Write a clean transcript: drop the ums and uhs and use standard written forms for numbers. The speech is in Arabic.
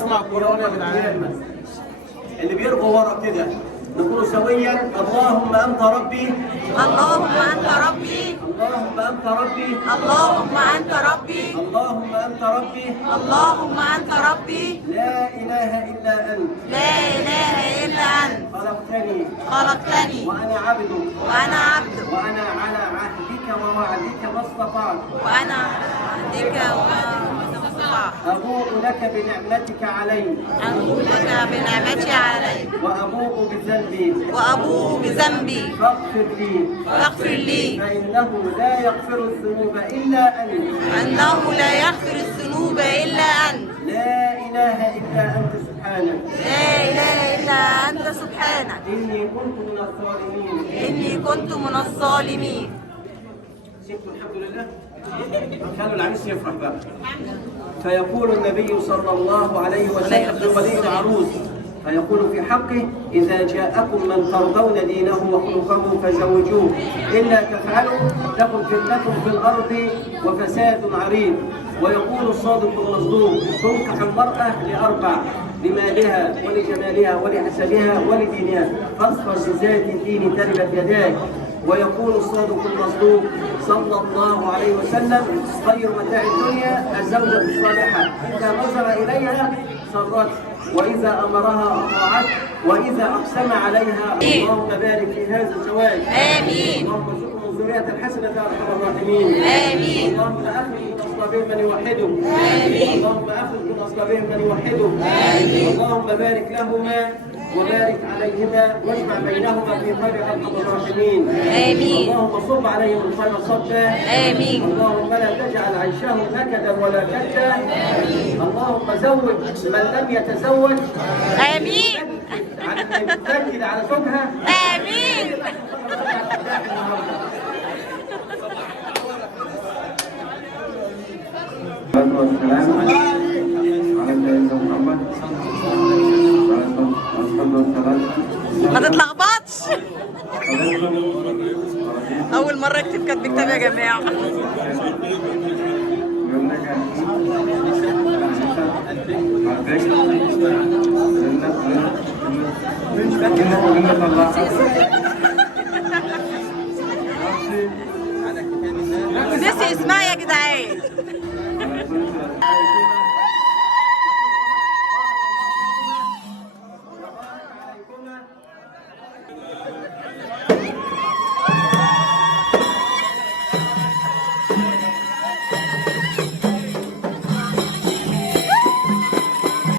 بيسمع القرآن يا جدعان، اللي بيرغوا ورا كده نقول سويا: اللهم أنت ربي، اللهم أنت ربي، اللهم أنت ربي، اللهم أنت ربي، اللهم أنت ربي، اللهم أنت ربي، لا إله إلا أنت، لا إله إلا أنت، خلقتني خلقتني وأنا عبدك، وأنا عبدك، وأنا على عهدك ووعدك ما استطعت، وأنا عهدك وما استطعت، أبوء لك بنعمتك علي، أبوء لك بنعمتي علي، وأبوء بذنبي، وأبوء بذنبي، فاغفر لي، فاغفر لي، فإنه لا يغفر الذنوب إلا أنت، أنه لا يغفر الذنوب إلا أنت، لا إله إلا أنت سبحانك، لا إله إلا أنت سبحانك، إني كنت من الظالمين. إني كنت من الظالمين. سبتوا الحمد لله. خلوا العريس يفرح بقى. فيقول النبي صلى الله عليه وسلم لولي العروس، فيقول في حقه: إذا جاءكم من ترضون دينه وخلقه فزوجوه، إلا تفعلوا تكن فتنة في الأرض وفساد عريض. ويقول الصادق المصدوق: تنكح المرأة لأربع: لمالها ولجمالها ولحسبها ولدينها، فاظفر بذات الدين تربت يداك. ويقول الصادق المصدوق صلى الله عليه وسلم: خير متاع الدنيا الزوجة الصالحة، إذا نظر إليها سرته، وإذا أمرها أطاعته، وإذا أقسم عليها. اللهم بارك في هذا الزواج. آمين. اللهم ارزقهم الذرية الحسنة يا أرحم الراحمين. آمين. اللهم أخرج من أصلابهم من يوحده. آمين. اللهم أخرج من أصلابهم من يوحده. آمين. اللهم بارك لهما وبارك عليهما واجمع بينهما في خير ارحم الراحمين. آمين. اللهم صب عليهم الخير صبا. آمين. اللهم لا تجعل عيشهم نكدا ولا كدا. اللهم زوج من لم يتزوج. آمين. تنكد على زوجها. آمين. والسلام على سيدنا محمد. ما تتلخبطش. أول مرة أكتب كاتب كتاب يا جماعة. نسي اسمها يا جدعان.